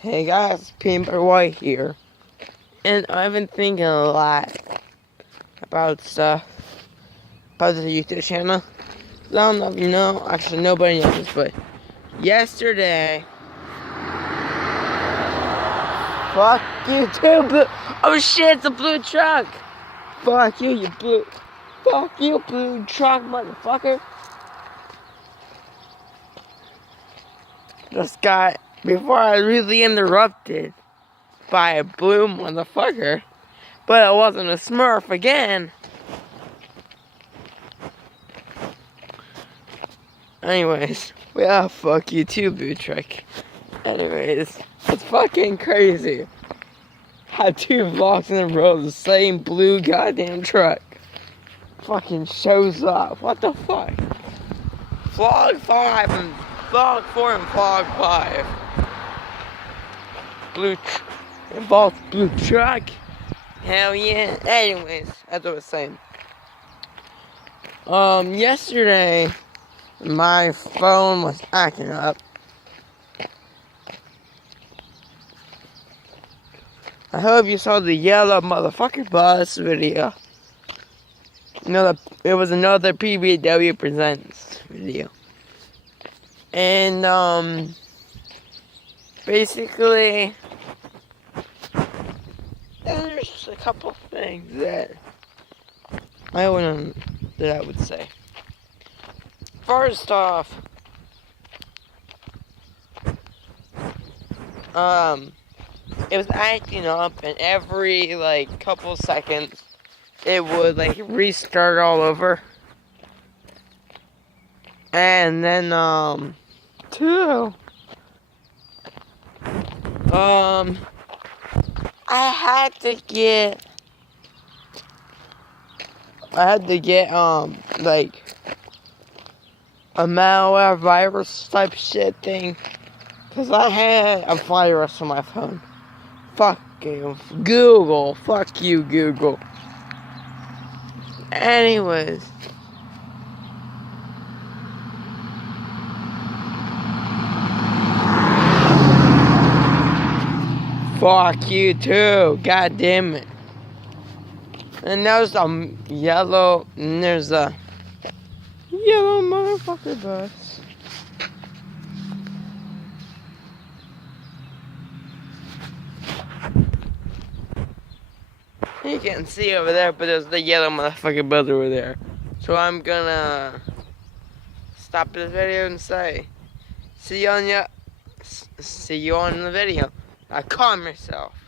Hey guys, Peanut White here, and I've been thinking a lot about stuff, about the YouTube channel. I don't know if you know, actually nobody knows, but yesterday, fuck you too, blue, oh shit, it's a blue truck! Fuck you, fuck you, blue truck, motherfucker! Just got, before I really interrupted by a blue motherfucker, but it wasn't a Smurf again. Anyways, well, fuck you too, blue truck. Anyways, it's fucking crazy how 2 vlogs in a row, the same blue goddamn truck fucking shows up. What the fuck? Vlog 5 and vlog 4 and vlog 5. Involves blue truck. Hell yeah. Anyways, as I was saying. Yesterday, my phone was acting up. I hope you saw the yellow motherfucker bus video. You know, it was another PBW Presents video. And, basically, there's a couple things that I would say. First off, it was acting up, and every, couple seconds, it would, restart all over. And then, two, I had to get, a malware virus type shit thing. Because I had a virus on my phone. Fucking Google. Fuck you, Google. Anyways. Fuck you too. God damn it. And there's a yellow. And there's a yellow motherfucker bus. You can't see over there, but there's the yellow motherfucking bus over there. So I'm gonna stop this video and say, see you on the video. Now calm yourself.